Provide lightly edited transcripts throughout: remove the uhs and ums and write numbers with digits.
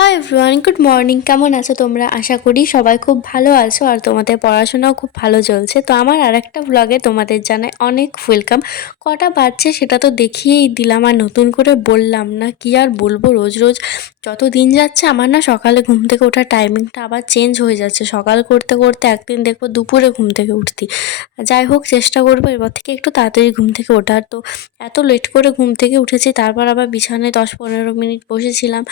Hi everyone, good morning. কেমন আছো তোমরা? আশা করি সবাই খুব ভালো আছো আর তোমাদের পড়াশোনাও খুব ভালো চলছে। তো আমার আরেকটা ব্লগে তোমাদের জানাই অনেক ওয়েলকাম। কটা বাজছে সেটা তো দেখিয়েই দিলাম, আর নতুন করে বললাম না। কি আর বলবো, রোজ রোজ যত দিন যাচ্ছে আমার না সকালে ঘুম থেকে ওঠার টাইমিংটা আবার চেঞ্জ হয়ে যাচ্ছে। সকাল করতে করতে একদিন দেখবো দুপুরে ঘুম থেকে উঠতি। যাই হোক, চেষ্টা করবো এবার থেকে একটু তাড়াতাড়ি ঘুম থেকে ওঠার। তো এত লেট করে ঘুম থেকে উঠেছি, তারপর আবার বিছানায় 10-15 মিনিট বসেছিলাম।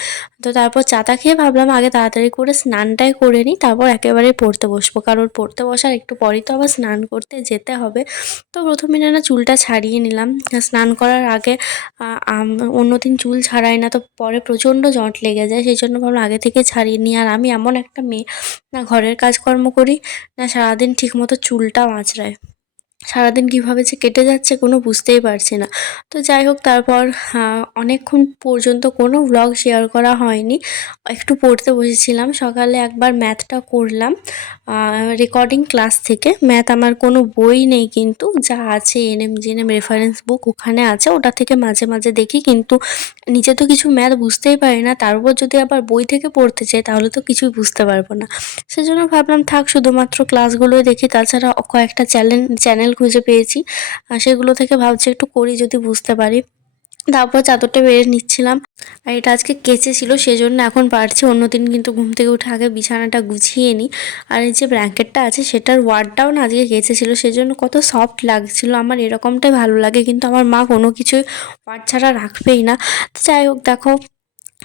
তো তারপর চা খেয়ে ভাবলাম আগে তাড়াতাড়ি করে স্নানটাই করে নিই, তারপর একেবারে পড়তে বসবো, কারণ পড়তে বসার একটু পরেই তো আবার স্নান করতে যেতে হবে। তো প্রথমে না চুলটা ছাড়িয়ে নিলাম স্নান করার আগে। অন্যদিন চুল ছাড়াই না, তো পরে প্রচণ্ড জট লেগে যায়, সেই জন্য ভাবলাম আগে থেকে ছাড়িয়ে নিই। আর আমি এমন একটা মেয়ে, না ঘরের কাজকর্ম করি, না সারাদিন ঠিকমতো চুলটা আঁচড়াই। সারাদিন কীভাবে যে কেটে যাচ্ছে কোনো বুঝতেই পারছি না। তো যাই হোক, তারপর অনেকক্ষণ পর্যন্ত কোনো ভ্লগ শেয়ার করা হয়নি। একটু পড়তে বসেছিলাম। সকালে একবার ম্যাথটা করলাম রেকর্ডিং ক্লাস থেকে। ম্যাথ আমার কোনো বই নেই, কিন্তু যা আছে এনএম জিএনএম রেফারেন্স বুক ওখানে আছে, ওটা থেকে মাঝে মাঝে দেখি। কিন্তু নিজে তো কিছু ম্যাথ বুঝতেই পারি না, তার উপর যদি আবার বই থেকে পড়তে চাই তাহলে তো কিছুই বুঝতে পারবো না। সেজন্য ভাবলাম থাক, শুধুমাত্র ক্লাসগুলোই দেখি। তাছাড়া কয়েকটা চ্যানেল খুঁজে পেয়েছি, সেগুলো থেকে ভাবছি একটু করি যদি বুঝতে পারি। তারপর চাদরটা বেড়ে নিচ্ছিলাম, আর এটা আজকে কেচেছিল সেজন্য এখন পারছি। অন্যদিন কিন্তু ঘুম থেকে উঠে আগে বিছানাটা গুছিয়ে নিই। আর এই যে ব্ল্যাঙ্কেটটা আছে সেটার ওয়ারটাও না আজকে কেচেছিল, সেজন্য কত সফট লাগছিল। আমার এরকমটাই ভালো লাগে, কিন্তু আমার মা কোনো কিছুই ওয়ার ছাড়া রাখবেই না। তো যাই হোক, দেখো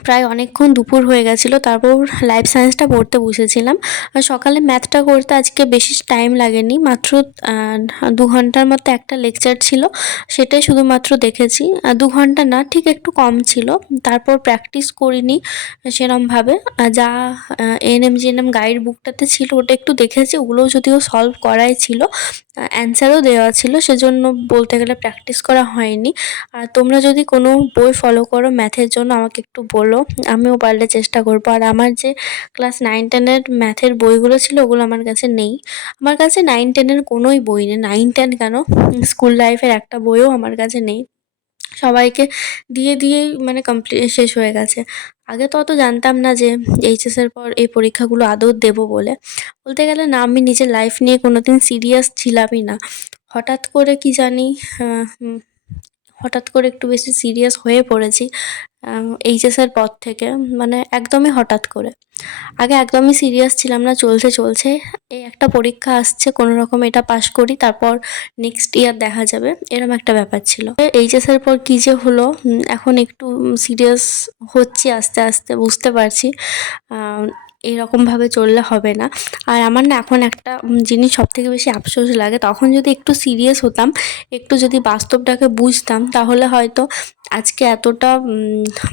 প্রায় অনেকক্ষণ দুপুর হয়ে গেছিলো, তারপর লাইফ সায়েন্সটা পড়তে বসেছিলাম। আর সকালে ম্যাথটা করতে আজকে বেশি টাইম লাগেনি, মাত্র 2 ঘন্টার মতো একটা লেকচার ছিল, সেটাই শুধুমাত্র দেখেছি। 2 ঘন্টা না, ঠিক একটু কম ছিল। তারপর প্র্যাকটিস করিনি সেরমভাবে। যা এএনএম জিএনএম গাইড বুকটাতে ছিল ওটা একটু দেখেছি, ওগুলোও যদিও সলভ করাই ছিল, অ্যান্সারও দেওয়া ছিল, সেজন্য বলতে গেলে প্র্যাকটিস করা হয়নি। আর তোমরা যদি কোনো বই ফলো করো ম্যাথের জন্য আমাকে একটু বলো, আমিও পারলে চেষ্টা করবো। আর আমার যে ক্লাস 9-10-এর ম্যাথের বইগুলো ছিল ওগুলো আমার কাছে নেই। আমার কাছে 9-10-এর কোনোই বই নেই, 9-10 কেন, স্কুল লাইফের একটা বইও আমার কাছে নেই। সবাইকে দিয়ে দিয়েই মানে শেষ হয়ে গেছে। আগে তো অত জানতাম না যে এইচএসের পর এই পরীক্ষাগুলো আদৌ দেবো বলে। বলতে গেলে না, আমি নিজের লাইফ নিয়ে কোনোদিন সিরিয়াস ছিলামই না। হঠাৎ করে কি জানি, আহ, উম, হঠাৎ করে একটু বেশি সিরিয়াস হয়ে পড়েছি এইচএসের পর থেকে, মানে একদমই হঠাৎ করে। আগে একদমই সিরিয়াস ছিলাম না, চলছে চলছে, এই একটা পরীক্ষা আসছে, কোনো রকম এটা পাশ করি, তারপর নেক্সট ইয়ার দেখা যাবে, এরম একটা ব্যাপার ছিল। এইচএসের পর কী যে হলো, এখন একটু সিরিয়াস হচ্ছি আস্তে আস্তে, বুঝতে পারছি এরকমভাবে চললে হবে না। আর আমার না এখন একটা জিনিস সবথেকে বেশি আফসোস লাগে, তখন যদি একটু সিরিয়াস হতাম, একটু যদি বাস্তবটাকে বুঝতাম, তাহলে হয়তো আজকে এতটা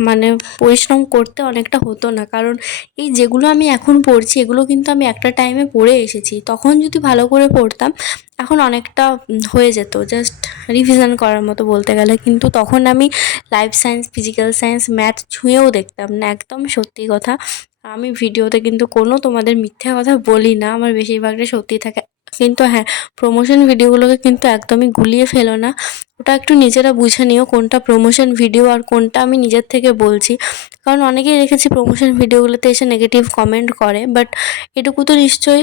মানে পরিশ্রম করতে অনেকটা হতো না। কারণ এই যেগুলো আমি এখন পড়ছি এগুলো কিন্তু আমি একটা টাইমে পড়ে এসেছি, তখন যদি ভালো করে পড়তাম এখন অনেকটা হয়ে যেত, জাস্ট রিভিশন করার মতো বলতে গেলে। কিন্তু তখন আমি life science, physical science, math ছুঁয়েও দেখতাম না, একদম সত্যি কথা। আমি ভিডিওতে কিন্তু কোনো তোমাদের মিথ্যে কথা বলি না, আমার বেশিরভাগটা সত্যি থাকে। কিন্তু হ্যাঁ, প্রমোশন ভিডিওগুলোকে কিন্তু একদমই গুলিয়ে ফেলো না, ওটা একটু নিজেরা বুঝে নিও কোনটা প্রমোশন ভিডিও আর কোনটা আমি নিজের থেকে বলছি। কারণ অনেকেই দেখেছি প্রমোশন ভিডিওগুলোতে এসে নেগেটিভ কমেন্ট করে, বাট এটুকু তো নিশ্চয়ই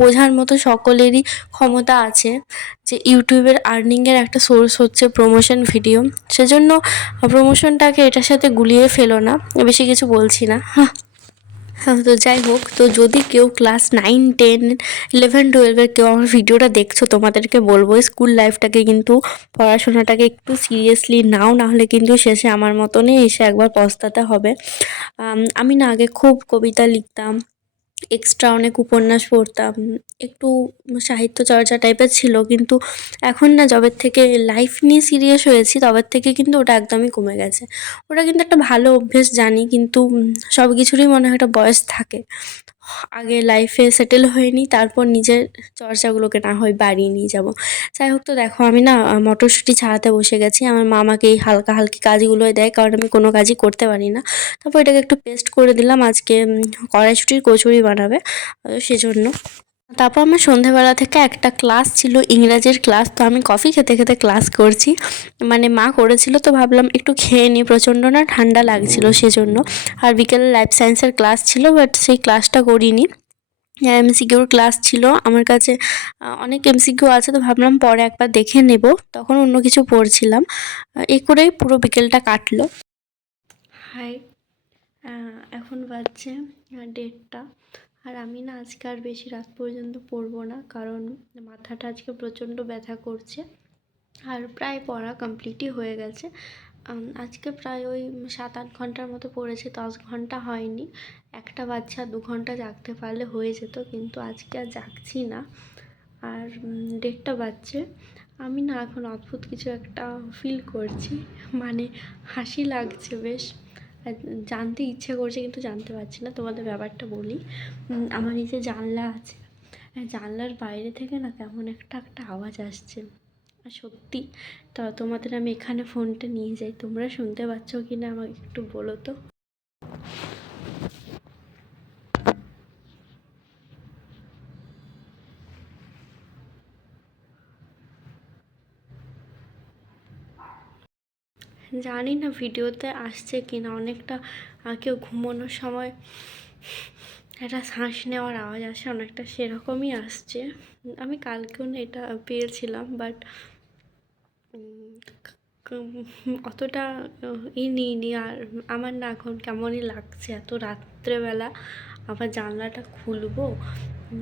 বোঝার মতো সকলেরই ক্ষমতা আছে যে ইউটিউবের আর্নিংয়ের একটা সোর্স হচ্ছে প্রমোশন ভিডিও। সেজন্য প্রমোশনটাকে এটার সাথে গুলিয়ে ফেলো না, বেশি কিছু বলছি না। হ্যাঁ, তো যাই হোক, তো যদি কেউ ক্লাস 9-10-11-12-এর কেউ আমার ভিডিওটা দেখছো, তোমাদেরকে বলবো স্কুল লাইফটাকে কিন্তু, পড়াশোনাটাকে একটু সিরিয়াসলি নাও, নাহলে কিন্তু শেষে আমার মতনই এসে একবার পস্তাতে হবে। আমি না আগে খুব কবিতা লিখতাম, এক্সট্রা অনেক উপন্যাস পড়তাম, একটু সাহিত্য চর্চা টাইপের ছিল। কিন্তু এখন না যবের থেকে লাইফ নিয়ে সিরিয়াস হয়েছি তবের থেকে কিন্তু ওটা একদমই কমে গেছে। ওটা কিন্তু একটা ভালো অভ্যেস জানি, কিন্তু সব কিছুরই মনে হয় একটা বয়স থাকে। আগে লাইফে সেটেল হয়ে নিই, তারপর নিজের চর্চাগুলোকে না হয় বাড়িয়ে নিয়ে যাব। যাই হোক, তো দেখো আমি না মটরশুঁটি ছাড়াতে বসে গেছি। আমার মা আমাকে এই হালকা হালকি কাজগুলোই দেয়, কারণ আমি কোনো কাজই করতে পারি না। তারপর এটাকে একটু পেস্ট করে দিলাম, আজকে কড়াইশুঁটির কচুরি বানাবে, সেজন্য। তারপর আমার সন্ধেবেলা থেকে একটা ক্লাস ছিল, ইংরাজির ক্লাস। তো আমি কফি খেতে খেতে ক্লাস করছি, মানে মা করেছিল তো ভাবলাম একটু খেয়ে নিই, প্রচণ্ড না ঠান্ডা লাগছিল সেজন্য। আর বিকেলে লাইফ সায়েন্সের ক্লাস ছিল, বাট সেই ক্লাসটা করিনি। এমসিকিউর ক্লাস ছিল আমার কাছে, অনেক এমসিকিউ আছে, তো ভাবলাম পরে একবার দেখে নেব, তখন অন্য কিছু পড়ছিলাম। এই করেই পুরো বিকেলটা কাটলো। হাই, এখন বাজছে 1:30, আর আমি না আজকে আর বেশি রাত পর্যন্ত পড়বো না, কারণ মাথাটা আজকে প্রচণ্ড ব্যথা করছে। আর প্রায় পড়া কমপ্লিটই হয়ে গেছে। আজকে প্রায় ওই 7-8 ঘন্টার মতো পড়েছি, 10 ঘন্টা হয়নি। 1টা বাজছে, আর 2 ঘন্টা জাগতে পারলে হয়ে যেত, কিন্তু আজকে আর জাগছি না। আর 1:30 বাজছে। আমি না এখন অদ্ভুত কিছু একটা ফিল করছি, মানে হাসি লাগছে বেশ, আর জানতে ইচ্ছে করছে কিন্তু জানতে পারছি না। তোমাদের ব্যাপারটা বলি, আমার এই যে জানলা আছে, জানলার বাইরে থেকে না কেমন একটা আওয়াজ আসছে। আর সত্যি, তা তোমাদের আমি এখানে ফোনটা নিয়ে যাই, তোমরা শুনতে পাচ্ছ কি না আমাকে একটু বলো তো। জানি না ভিডিওতে আসছে কি না, অনেকটা কেউ ঘুমানোর সময় একটা শ্বাস নেওয়ার আওয়াজ আসে, অনেকটা সেরকমই আসছে। আমি কালকেও না এটা পেয়েছিলাম, বাট অতটা নিইনি। আর আমার না এখন কেমনই লাগছে, এত রাত্রেবেলা আবার জানলাটা খুলবো,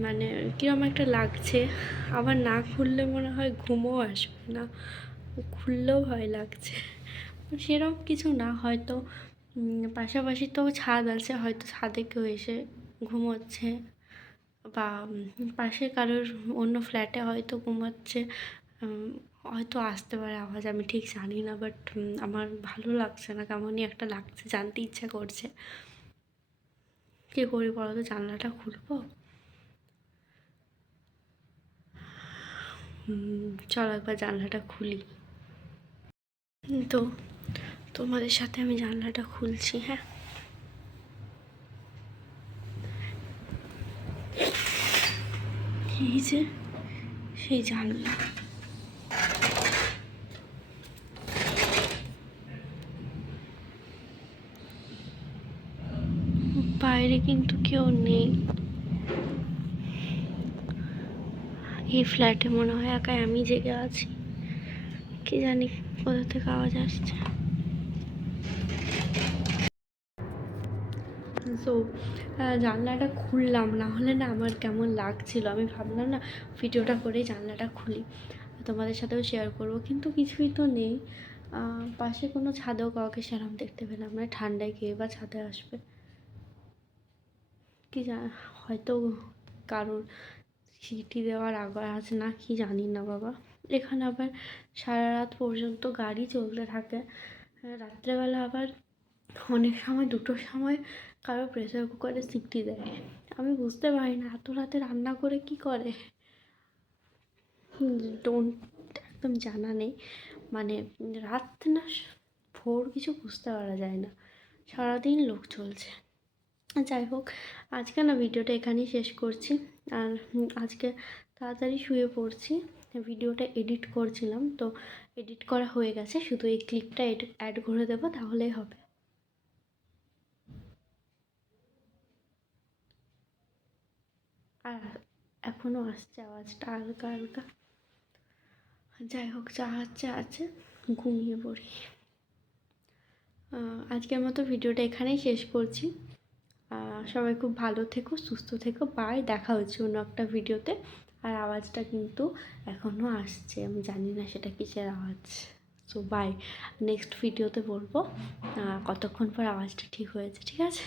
মানে কীরকম একটা লাগছে। আবার না খুললে মনে হয় ঘুমও আসবে না, খুললেও ভয় লাগছে। সেরকম কিছু না, হয়তো পাশাপাশি তো ছাদ আছে, হয়তো ছাদে কেউ এসে ঘুমোচ্ছে, বা পাশে কারোর অন্য ফ্ল্যাটে হয়তো ঘুমাচ্ছে, হয়তো আসতে পারে আওয়াজ, আমি ঠিক জানি না। বাট আমার ভালো লাগছে না, কেমনই একটা লাগছে, জানতে ইচ্ছা করছে। কী করি বলো তো, জানলাটা খুলবো? চলো একবার জানলাটা খুলি। তো তোমাদের সাথে আমি জানলাটা খুলছি, হ্যাঁ। এই যে সেই জানলা, বাইরে কিন্তু কেউ নেই। এই ফ্ল্যাটে মনে হয় একাই আমি জেগে আছি, কি জানি কোথা থেকে আওয়াজ আসছে। তো জানলাটা খুললাম, না হলে না আমার কেমন লাগছিল, আমি ভাবলাম না ভিডিওটা করে জানলাটা খুলি, তোমাদের সাথেও শেয়ার করব, কিন্তু কিছুই তো নেই। পাশে কোনো ছাদেও কাউকে সেরকম দেখতে পেলাম না, ঠান্ডায় কে বা ছাদে আসবে, কি হয়তো কারোর সিটি দেওয়ার আওয়াজ না, কি জানি না বাবা। এখানে আবার সারা রাত পর্যন্ত গাড়ি চলতে থাকে, রাত্রেবেলা আবার অনেক সময় 2টোর সময় কারো প্রেসার কুকারে সিটি দেয়, আমি বুঝতে পারি না এত রাতে রান্না করে কি করে, ডোন্ট, একদম জানা নেই, মানে রাত না ভোর কিছু বুঝতে পারা যায় না, সারাদিন লোক চলছে। যাই হোক, আজকে না ভিডিওটা এখানেই শেষ করছি, আর আজকে তাড়াতাড়ি শুয়ে পড়ছি। ভিডিওটা এডিট করছিলাম, তো এডিট করা হয়ে গেছে, শুধু এই ক্লিপটা অ্যাড করে দেবো, তাহলেই হবে। আর এখনও আসছে আওয়াজটা হালকা হালকা। যাই হোক, যা হচ্ছে আছে, ঘুমিয়ে পড়ি। আজকের মতো ভিডিওটা এখানেই শেষ করছি। সবাই খুব ভালো থেকো, সুস্থ থেকো, বাই, দেখা হচ্ছে অন্য একটা ভিডিওতে। আর আওয়াজটা কিন্তু এখনও আসছে, আমি জানি না সেটা কিসের আওয়াজ। সো বাই, নেক্সট ভিডিওতে বলবো কতক্ষণ পর আওয়াজটা ঠিক হয়েছে, ঠিক আছে।